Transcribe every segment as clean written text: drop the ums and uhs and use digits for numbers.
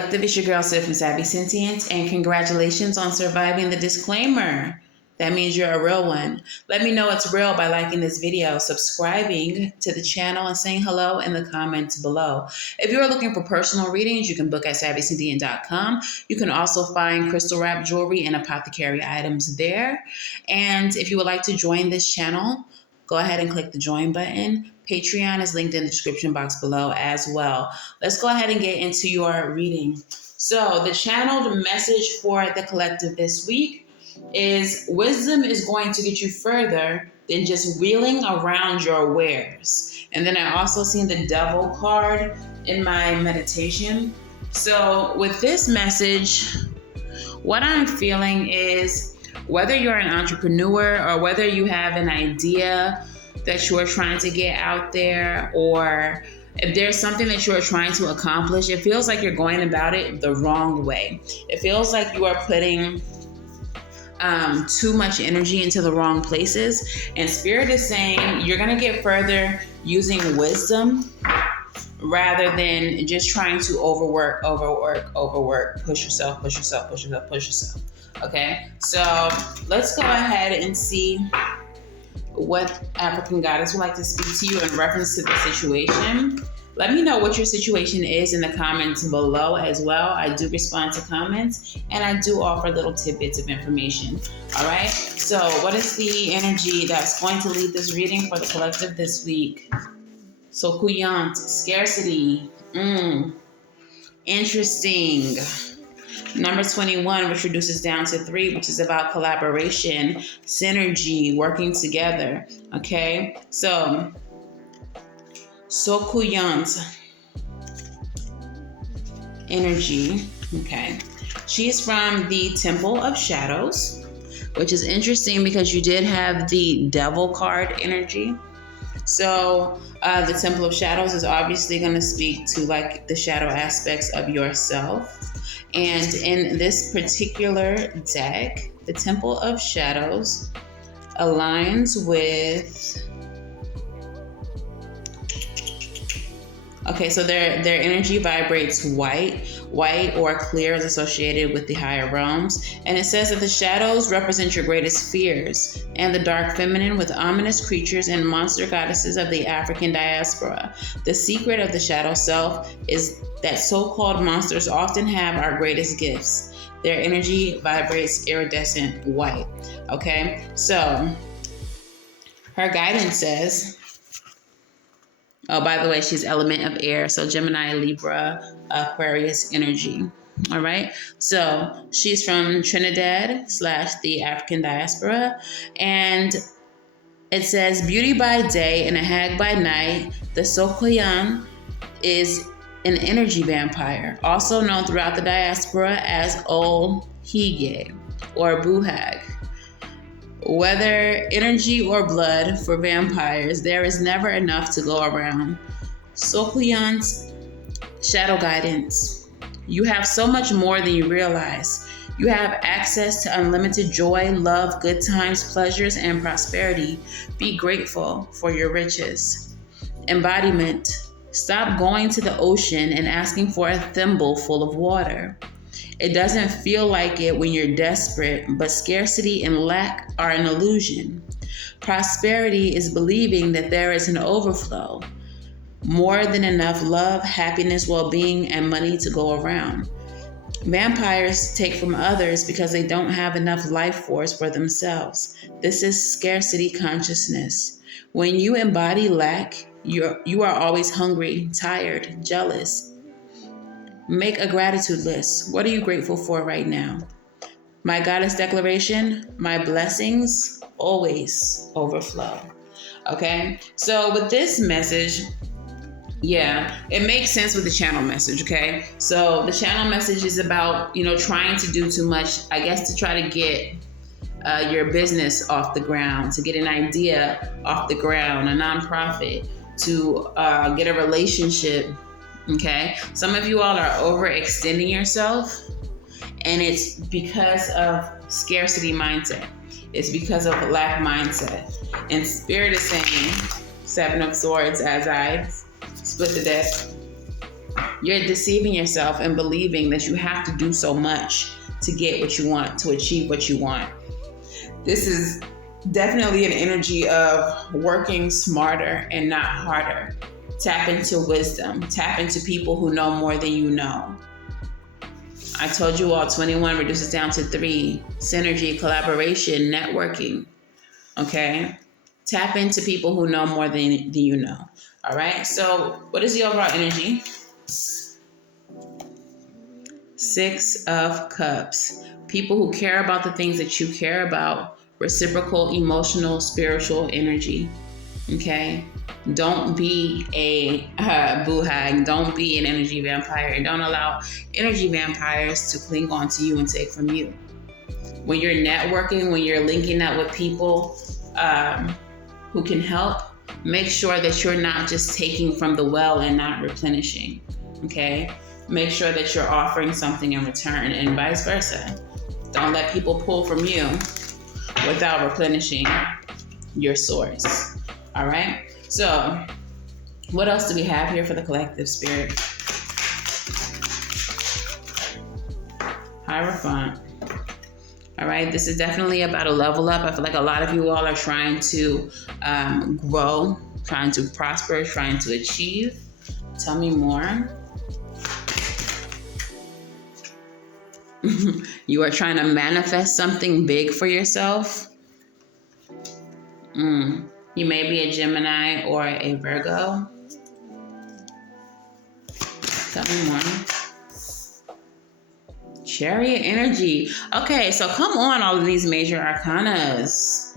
Collective, it's your girl Sid from Savy, Sentient, and congratulations on surviving the disclaimer. That means you're a real one. Let me know it's real by liking this video, subscribing to the channel, and saying hello in the comments below. If you're looking for personal readings, you can book at SavySentient.com. You can also find crystal wrap jewelry and apothecary items there. And if you would like to join this channel, go ahead and click the join button. Patreon is linked in the description box below as well. Let's go ahead and get into your reading. So the channeled message for the collective this week is wisdom is going to get you further than just wheeling around your wares. And then I also seen the devil card in my meditation. So with this message, what I'm feeling is whether you're an entrepreneur or whether you have an idea that you're trying to get out there, or if there's something that you're trying to accomplish, it feels like you're going about it the wrong way. It feels like you are putting too much energy into the wrong places. And Spirit is saying you're going to get further using wisdom rather than just trying to overwork, push yourself. Okay, so let's go ahead and see what African goddess would like to speak to you in reference to the situation. Let me know what your situation is in the comments below as well. I do respond to comments and I do offer little tidbits of information. All right, so what is the energy that's going to lead this reading for the collective this week? So Kuyant, scarcity. Interesting. Number 21, which reduces down to 3, which is about collaboration, synergy, working together. Okay, so Sokuyant energy. Okay, she's from the Temple of Shadows, which is interesting because you did have the Devil card energy. So the Temple of Shadows is obviously going to speak to like the shadow aspects of yourself. And in this particular deck, the Temple of Shadows aligns with, okay, so their energy vibrates white. White or clear is associated with the higher realms. And it says that the shadows represent your greatest fears, and the dark feminine with ominous creatures and monster goddesses of the African diaspora. The secret of the shadow self is that so-called monsters often have our greatest gifts. Their energy vibrates iridescent white. Okay, so her guidance says, oh, by the way, she's element of air. So Gemini, Libra, Aquarius energy. All right. So she's from Trinidad / the African diaspora. And it says, beauty by day and a hag by night. The Sokoyan is an energy vampire, also known throughout the diaspora as Old Hige or Buhag. Whether energy or blood for vampires, there is never enough to go around. Sokuyant's shadow guidance. You have so much more than you realize. You have access to unlimited joy, love, good times, pleasures, and prosperity. Be grateful for your riches. Embodiment. Stop going to the ocean and asking for a thimble full of water. It doesn't feel like it when you're desperate, but scarcity and lack are an illusion. Prosperity is believing that there is an overflow, more than enough love, happiness, well-being, and money to go around. Vampires take from others because they don't have enough life force for themselves. This is scarcity consciousness. When you embody lack, you are always hungry, tired, jealous. Make a gratitude list. What are you grateful for right now? My goddess declaration, my blessings always overflow. Okay, so with this message, yeah, it makes sense with the channel message, okay? So the channel message is about, trying to do too much, I guess, to try to get your business off the ground, to get an idea off the ground, a nonprofit, to get a relationship, okay? Some of you all are overextending yourself, and it's because of scarcity mindset. It's because of lack mindset. And Spirit is saying, 7 of Swords as I split the deck. You're deceiving yourself and believing that you have to do so much to get what you want, to achieve what you want. This is definitely an energy of working smarter and not harder. Tap into wisdom. Tap into people who know more than you know. I told you all 21 reduces down to 3. Synergy, collaboration, networking. Okay? Tap into people who know more than you know. All right? So what is the overall energy? 6 of Cups. People who care about the things that you care about. Reciprocal, emotional, spiritual energy. Okay? Don't be a boo hag. Don't be an energy vampire. Don't allow energy vampires to cling on to you and take from you. When you're networking, when you're linking up with people who can help, make sure that you're not just taking from the well and not replenishing. Okay? Make sure that you're offering something in return and vice versa. Don't let people pull from you without replenishing your source. All right? So, what else do we have here for the collective spirit? Hierophant. All right, this is definitely about a level up. I feel like a lot of you all are trying to grow, trying to prosper, trying to achieve. Tell me more. You are trying to manifest something big for yourself. You may be a Gemini or a Virgo. Tell me more. Chariot energy. Okay, so come on, all of these major arcanas.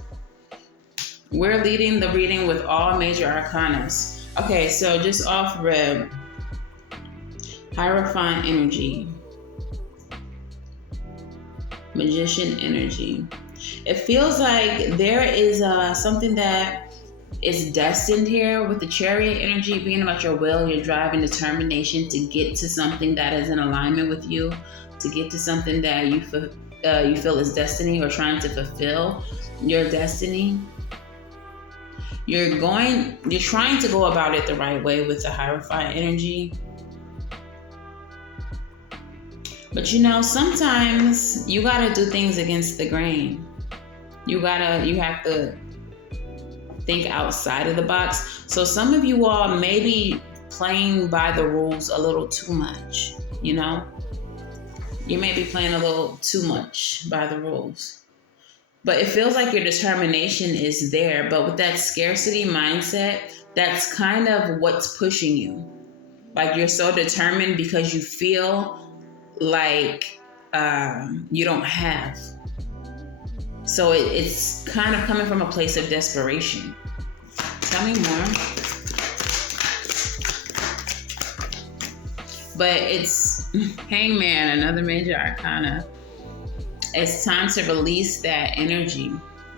We're leading the reading with all major arcanas. Okay, so just off rib. Hierophant energy. Magician energy. It feels like there is something that is destined here with the Chariot energy being about your will, your drive, and determination to get to something that is in alignment with you, to get to something that you feel is destiny, or trying to fulfill your destiny. You're trying to go about it the right way with the Hierophant energy. But sometimes you gotta do things against the grain. You have to think outside of the box. So some of you all may be playing by the rules a little too much, You may be playing a little too much by the rules. But it feels like your determination is there. But with that scarcity mindset, that's kind of what's pushing you. Like you're so determined because you feel like you don't have. So it's kind of coming from a place of desperation. Tell me more. But it's Hangman, another major arcana. It's time to release that energy,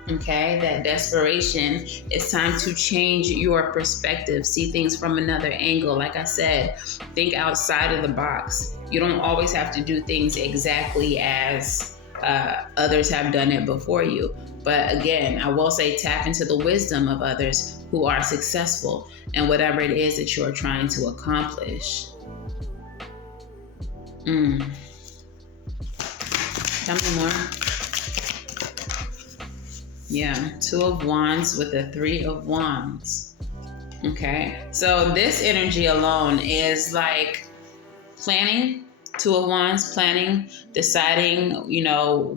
okay? That desperation. It's time to change your perspective, see things from another angle. Like I said, think outside of the box. You don't always have to do things exactly as others have done it before you. But again, I will say tap into the wisdom of others who are successful in whatever it is that you're trying to accomplish. Tell me more. Yeah, 2 of Wands with a 3 of Wands. Okay, so this energy alone is like planning. 2 of Wands, planning, deciding,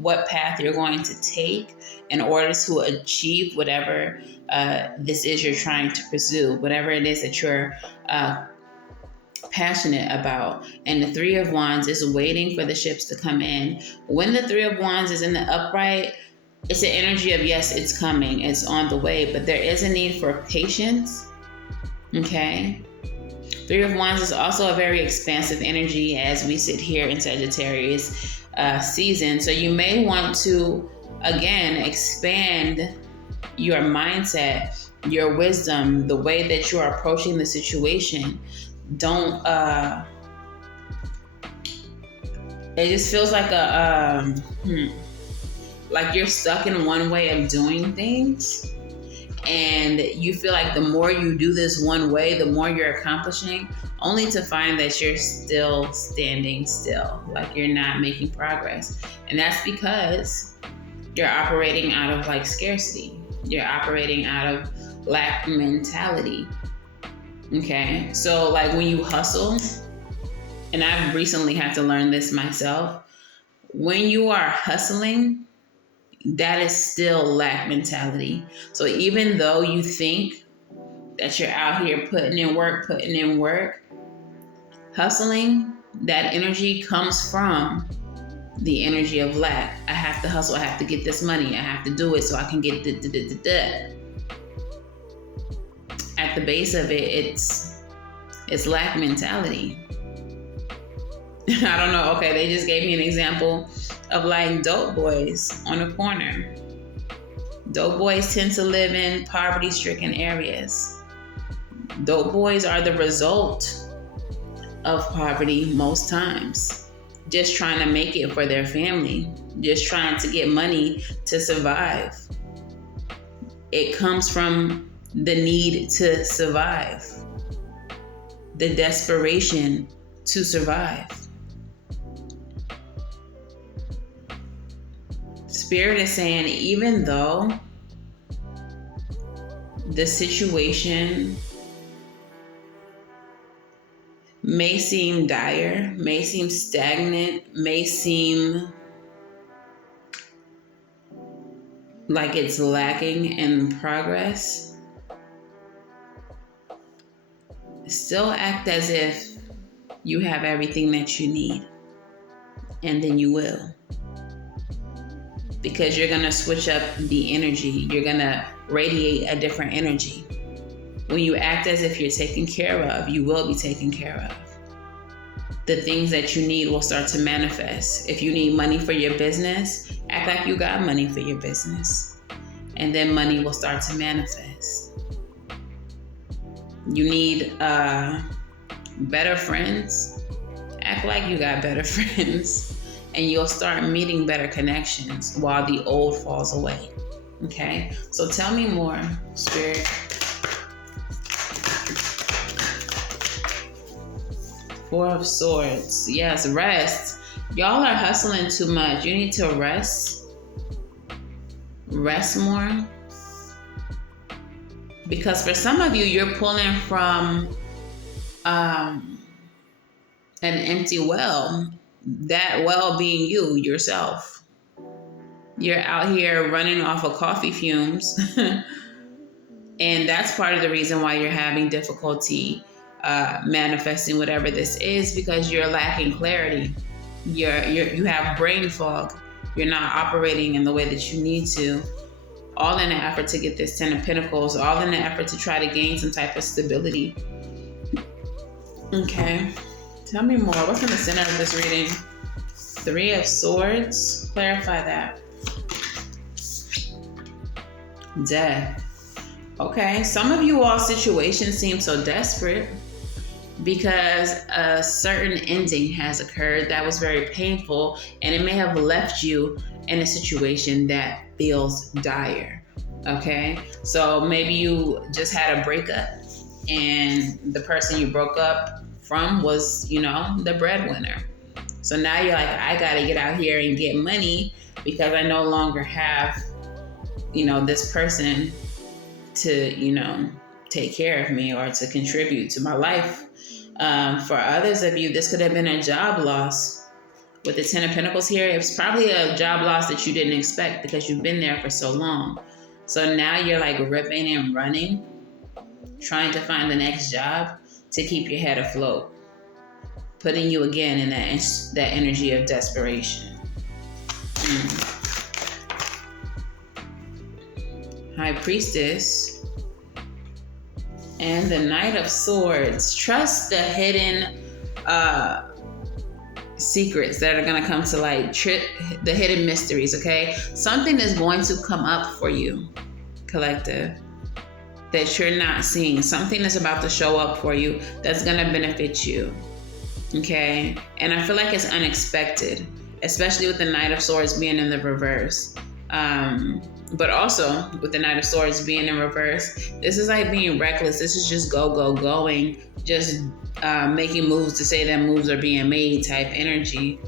what path you're going to take in order to achieve whatever this is you're trying to pursue, whatever it is that you're passionate about. And the 3 of Wands is waiting for the ships to come in. When the 3 of Wands is in the upright, it's an energy of, yes, it's coming, it's on the way, but there is a need for patience. Okay. 3 of Wands is also a very expansive energy as we sit here in Sagittarius season. So you may want to, again, expand your mindset, your wisdom, the way that you're approaching the situation. Don't, it just feels like like you're stuck in one way of doing things. and you feel like the more you do this one way, the more you're accomplishing, only to find that you're still standing still, like you're not making progress. And that's because you're operating out of like scarcity. You're operating out of lack mentality. Okay, so like when you hustle, and I've recently had to learn this myself, when you are hustling, that is still lack mentality. So even though you think that you're out here putting in work, hustling, that energy comes from the energy of lack. I have to hustle, I have to get this money, I have to do it so I can get the. At the base of it, it's lack mentality. I don't know. Okay, they just gave me an example of like dope boys on a corner. Dope boys tend to live in poverty-stricken areas. Dope boys are the result of poverty most times. Just trying to make it for their family. Just trying to get money to survive. It comes from the need to survive. The desperation to survive. Spirit is saying, even though the situation may seem dire, may seem stagnant, may seem like it's lacking in progress, still act as if you have everything that you need, and then you will. Because you're going to switch up the energy. You're going to radiate a different energy. When you act as if you're taken care of, you will be taken care of. The things that you need will start to manifest. If you need money for your business, act like you got money for your business. And then money will start to manifest. You need better friends, act like you got better friends. And you'll start meeting better connections while the old falls away. Okay? So tell me more, Spirit. Four of Swords. Yes, rest. Y'all are hustling too much. You need to rest. Rest more. Because for some of you, you're pulling from an empty well. That well being you, yourself. You're out here running off of coffee fumes. And that's part of the reason why you're having difficulty manifesting whatever this is, because you're lacking clarity. You have brain fog. You're not operating in the way that you need to. All in an effort to get this 10 of Pentacles. All in an effort to try to gain some type of stability. Okay. Tell me more. What's in the center of this reading? Three of Swords. Clarify that. Death. Okay. Some of you all situations seem so desperate because a certain ending has occurred that was very painful, and it may have left you in a situation that feels dire. Okay. So maybe you just had a breakup, and the person you broke up from was, the breadwinner. So now you're like, I gotta get out here and get money because I no longer have, this person to, take care of me or to contribute to my life. For others of you, this could have been a job loss. With the 10 of Pentacles here, it was probably a job loss that you didn't expect because you've been there for so long. So now you're like ripping and running, trying to find the next job to keep your head afloat, putting you again in that energy of desperation. High Priestess and the Knight of Swords. Trust the hidden secrets that are going to come to light, the hidden mysteries, okay? Something is going to come up for you, collective, that you're not seeing. Something is about to show up for you that's going to benefit you, okay? And I feel like it's unexpected, especially with the Knight of Swords being in the reverse. But also with the Knight of Swords being in reverse, this is like being reckless. This is just going, just making moves to say that moves are being made type energy.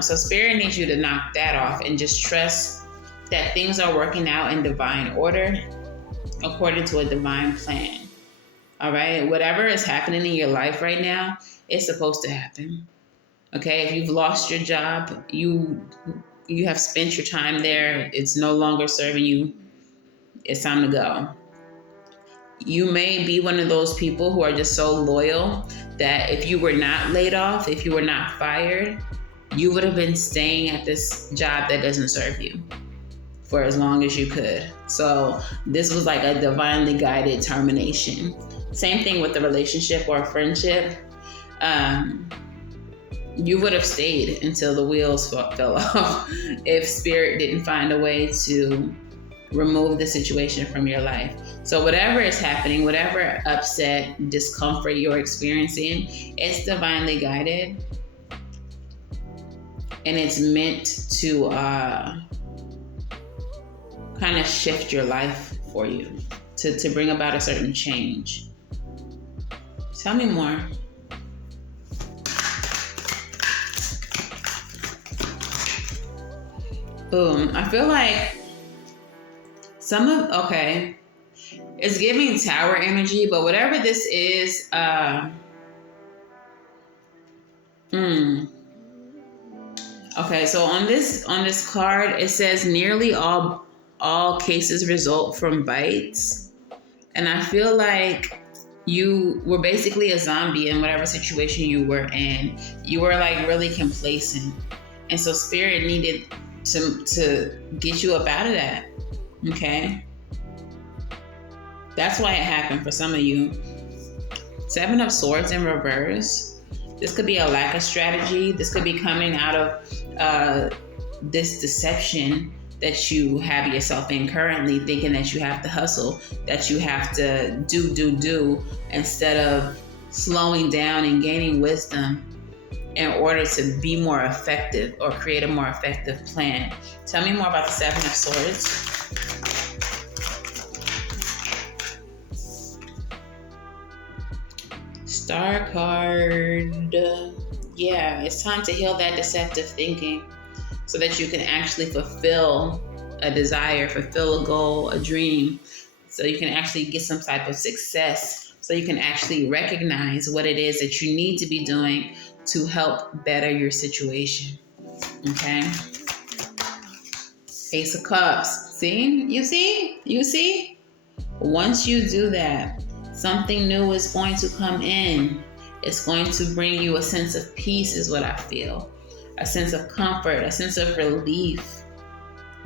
So Spirit needs you to knock that off and just trust that things are working out in divine order according to a divine plan. All right, whatever is happening in your life right now, it's supposed to happen. Okay, if you've lost your job, you have spent your time there, it's no longer serving you, it's time to go. You may be one of those people who are just so loyal that if you were not laid off, if you were not fired, you would have been staying at this job that doesn't serve you for as long as you could. So this was like a divinely guided termination. Same thing with the relationship or friendship. You would have stayed until the wheels fell off if Spirit didn't find a way to remove the situation from your life. So whatever is happening, whatever upset, discomfort you're experiencing, it's divinely guided. And it's meant to kind of shift your life for you, to bring about a certain change. Tell me more. Boom. I feel like it's giving Tower energy, but whatever this is, okay, so on this card, it says nearly all cases result from bites. And I feel like you were basically a zombie in whatever situation you were in. You were like really complacent. And so Spirit needed to get you up out of that. Okay? That's why it happened for some of you. 7 of Swords in reverse. This could be a lack of strategy. This could be coming out of this deception that you have yourself in currently, thinking that you have to hustle, that you have to do, instead of slowing down and gaining wisdom in order to be more effective or create a more effective plan. Tell me more about the 7 of Swords. Star card. Yeah, it's time to heal that deceptive thinking so that you can actually fulfill a desire, fulfill a goal, a dream, so you can actually get some type of success, so you can actually recognize what it is that you need to be doing to help better your situation. Okay? Ace of Cups. See? You see? Once you do that, something new is going to come in. It's going to bring you a sense of peace, is what I feel. A sense of comfort, a sense of relief.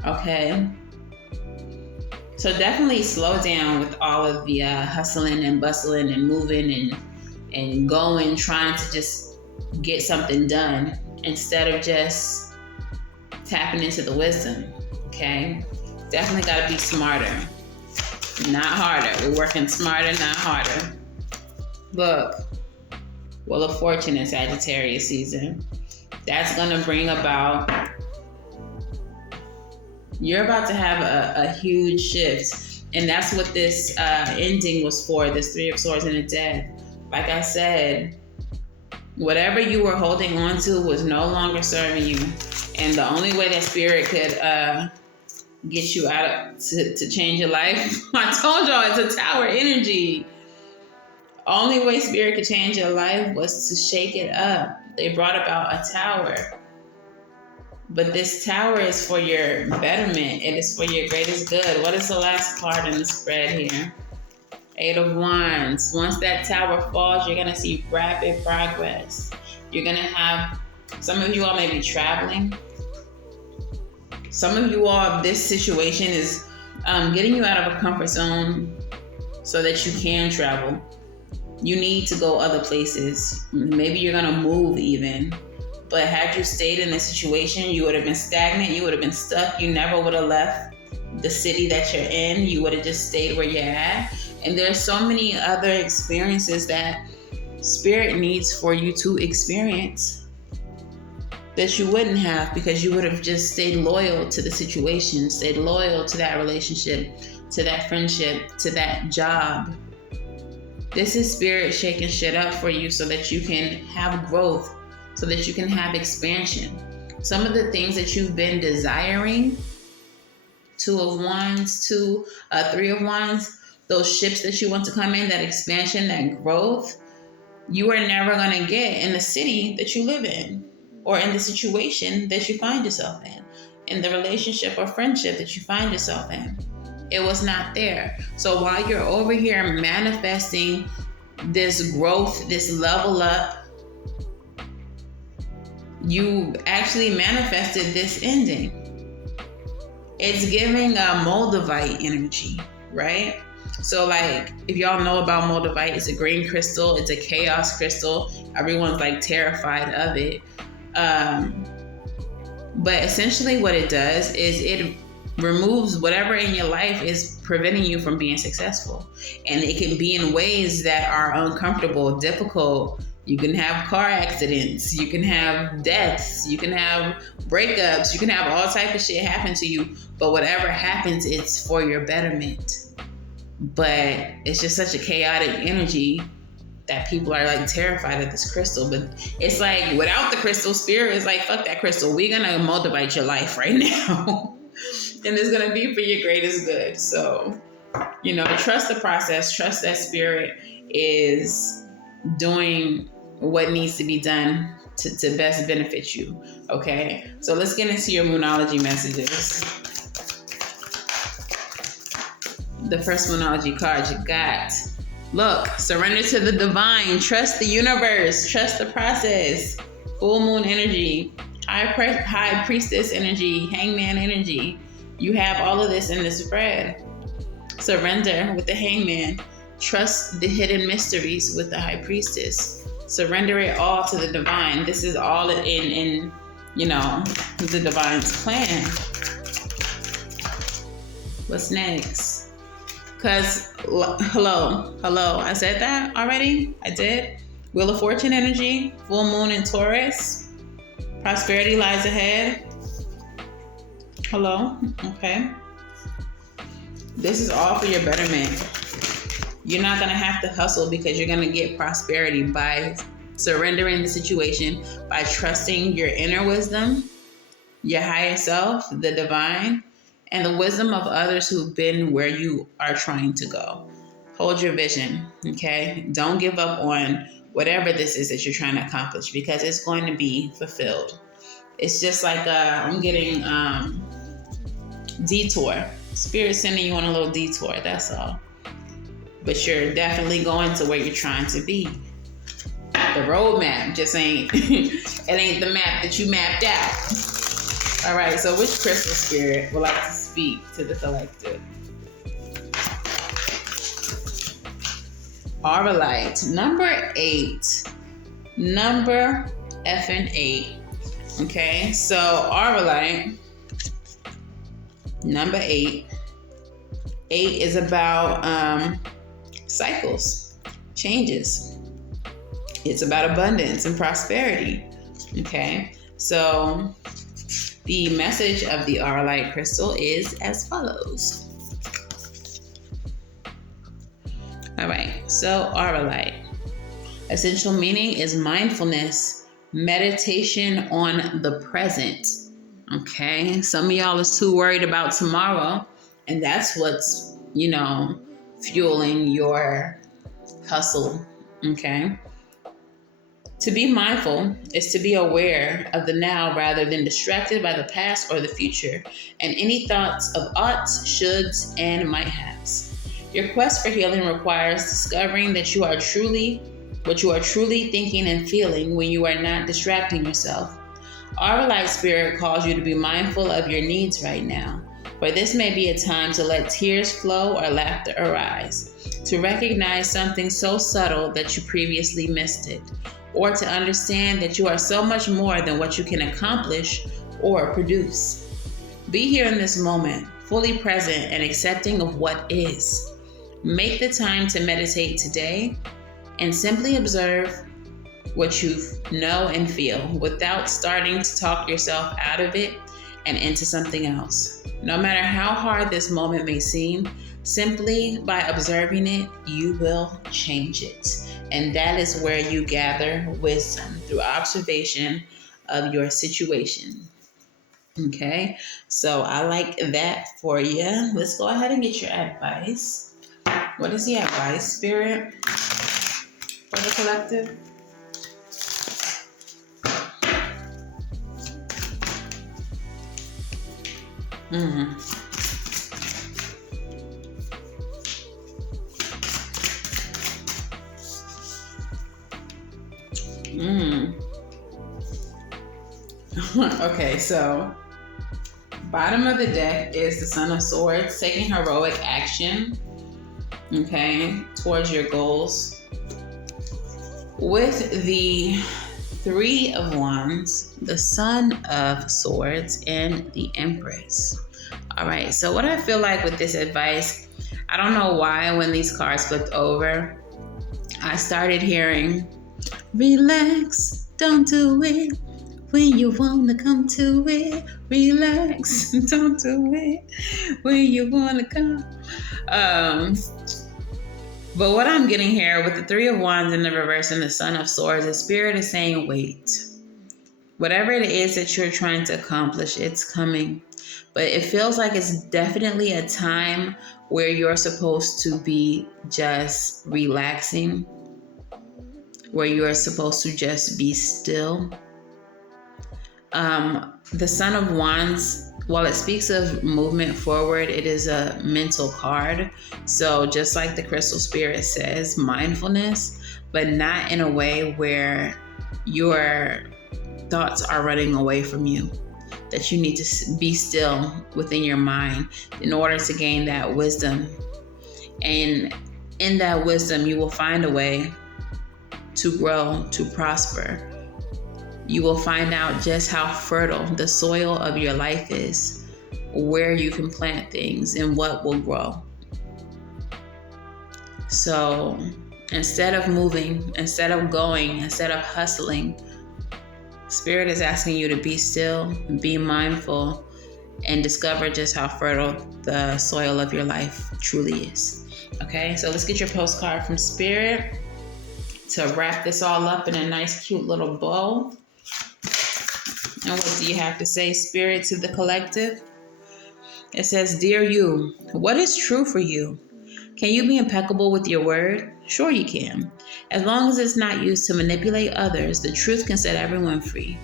Okay? So definitely slow down with all of the hustling and bustling and moving and going, trying to just get something done instead of just tapping into the wisdom. Okay? Definitely got to be smarter, not harder. We're working smarter, not harder. Look, Wheel of Fortune in Sagittarius season. That's going to bring about, you're about to have a huge shift. And that's what this ending was for, this 3 of Swords and a Death. Like I said, whatever you were holding on to was no longer serving you. And the only way that Spirit could get you out to change your life, I told y'all, it's a Tower energy. Only way Spirit could change your life was to shake it up. They brought about a tower. But this tower is for your betterment. It is for your greatest good. What is the last card in the spread here? 8 of Wands. Once that tower falls, you're going to see rapid progress. You're going to have, some of you all may be traveling. Some of you all, this situation is getting you out of a comfort zone so that you can travel. You need to go other places. Maybe you're going to move even. But had you stayed in this situation, you would have been stagnant. You would have been stuck. You never would have left the city that you're in. You would have just stayed where you're at. And there's so many other experiences that Spirit needs for you to experience. that you wouldn't have, because you would have just stayed loyal to the situation, stayed loyal to that relationship, to that friendship, to that job. This is spirit shaking shit up for you so that you can have growth, so that you can have expansion. Some of the things that you've been desiring, Two of Wands, Three of Wands, those ships that you want to come in, that expansion, that growth, you are never going to get in the city that you live in, or in the situation that you find yourself in the relationship or friendship that you find yourself in. It was not there. So while you're over here manifesting this growth, this level up, you actually manifested this ending. It's giving a Moldavite energy, right? So like, if y'all know about Moldavite, it's a green crystal. It's a chaos crystal. Everyone's like terrified of it. But essentially what it does is it removes whatever in your life is preventing you from being successful. And it can be in ways that are uncomfortable, difficult. You can have car accidents, you can have deaths, you can have breakups, you can have all type of shit happen to you. But whatever happens, it's for your betterment. But it's just such a chaotic energy that people are like terrified of this crystal. But it's like, without the crystal, spirit is like, fuck that crystal. We're gonna motivate your life right now. And it's gonna be for your greatest good. So, trust the process, trust that spirit is doing what needs to be done to best benefit you. Okay, so let's get into your Moonology messages. The first Moonology card you got. Look, surrender to the divine, trust the universe, trust the process. Full moon energy, high priestess energy, hangman energy. You have all of this in this spread. Surrender with the hangman. Trust the hidden mysteries with the high priestess. Surrender it all to the divine. This is all in the divine's plan. What's next? Because, hello, I said that already? I did. Wheel of Fortune energy, full moon in Taurus. Prosperity lies ahead. Hello, okay. This is all for your betterment. You're not going to have to hustle, because you're going to get prosperity by surrendering the situation, by trusting your inner wisdom, your higher self, the divine, and the wisdom of others who've been where you are trying to go. Hold your vision, okay? Don't give up on whatever this is that you're trying to accomplish, because it's going to be fulfilled. It's just like I'm getting detour. Spirit sending you on a little detour, that's all. But you're definitely going to where you're trying to be. The roadmap just ain't, it ain't the map that you mapped out. All right, so which crystal spirit would like to speak to the collective? Auralite, number 8. Number effing 8. Okay, so Auralite, number 8. 8 is about cycles, changes. It's about abundance and prosperity. Okay, so the message of the Auralite crystal is as follows. All right, so Auralite, essential meaning is mindfulness, meditation on the present. Okay, some of y'all is too worried about tomorrow, and that's what's, fueling your hustle. Okay. To be mindful is to be aware of the now rather than distracted by the past or the future and any thoughts of oughts, shoulds, and might-haves. Your quest for healing requires discovering that you are truly what you are truly thinking and feeling when you are not distracting yourself. Auralite spirit calls you to be mindful of your needs right now, where this may be a time to let tears flow or laughter arise, to recognize something so subtle that you previously missed it, or to understand that you are so much more than what you can accomplish or produce. Be here in this moment, fully present and accepting of what is. Make the time to meditate today and simply observe what you know and feel without starting to talk yourself out of it and into something else. No matter how hard this moment may seem, simply by observing it, you will change it. And that is where you gather wisdom, through observation of your situation. Okay, so I like that for you. Let's go ahead and get your advice. What is the advice, Spirit, for the collective? Okay, so bottom of the deck is the Son of Swords, taking heroic action, okay, towards your goals. With the Three of Wands, the Son of Swords, and the Empress. All right, so what I feel like with this advice, I don't know why when these cards flipped over, I started hearing, relax, don't do it. When you wanna come to it, relax, don't do it. When you wanna come. But what I'm getting here with the Three of Wands in the reverse and the Son of Swords, the Spirit is saying, wait. Whatever it is that you're trying to accomplish, it's coming. But it feels like it's definitely a time where you're supposed to be just relaxing, where you're supposed to just be still. The Son of Wands, while it speaks of movement forward, it is a mental card. So just like the Crystal Spirit says, mindfulness, but not in a way where your thoughts are running away from you. That you need to be still within your mind in order to gain that wisdom. And in that wisdom, you will find a way to grow, to prosper. You will find out just how fertile the soil of your life is, where you can plant things and what will grow. So instead of moving, instead of going, instead of hustling, Spirit is asking you to be still, be mindful, and discover just how fertile the soil of your life truly is. Okay, so let's get your postcard from Spirit to wrap this all up in a nice, cute little bow. And what do you have to say, Spirit, to the collective? It says, Dear you, what is true for you? Can you be impeccable with your word? Sure you can. As long as it's not used to manipulate others, the truth can set everyone free.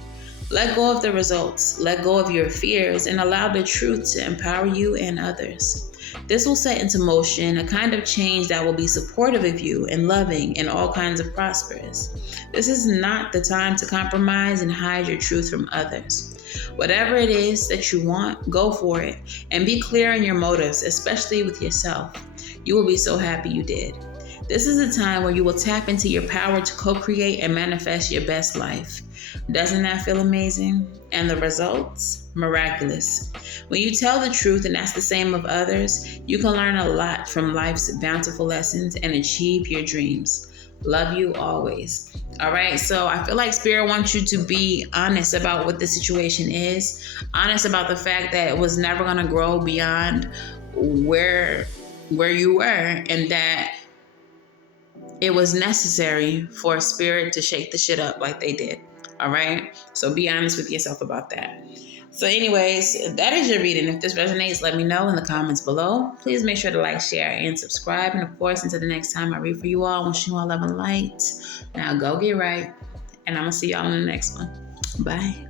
Let go of the results, let go of your fears, and allow the truth to empower you and others. This will set into motion a kind of change that will be supportive of you and loving and all kinds of prosperous. This is not the time to compromise and hide your truth from others. Whatever it is that you want, go for it and be clear in your motives, especially with yourself. You will be so happy you did. This is a time where you will tap into your power to co-create and manifest your best life. Doesn't that feel amazing? And the results? Miraculous. When you tell the truth and ask the same of others, you can learn a lot from life's bountiful lessons and achieve your dreams. Love you always. All right, so I feel like Spirit wants you to be honest about what the situation is, honest about the fact that it was never going to grow beyond where you were, and that it was necessary for Spirit to shake the shit up like they did. All right, so be honest with yourself about that. So anyways, that is your reading. If this resonates, let me know in the comments below. Please make sure to like, share, and subscribe. And of course, until the next time I read for you all, wishing you all love and light. Now go get right. And I'm going to see y'all in the next one. Bye.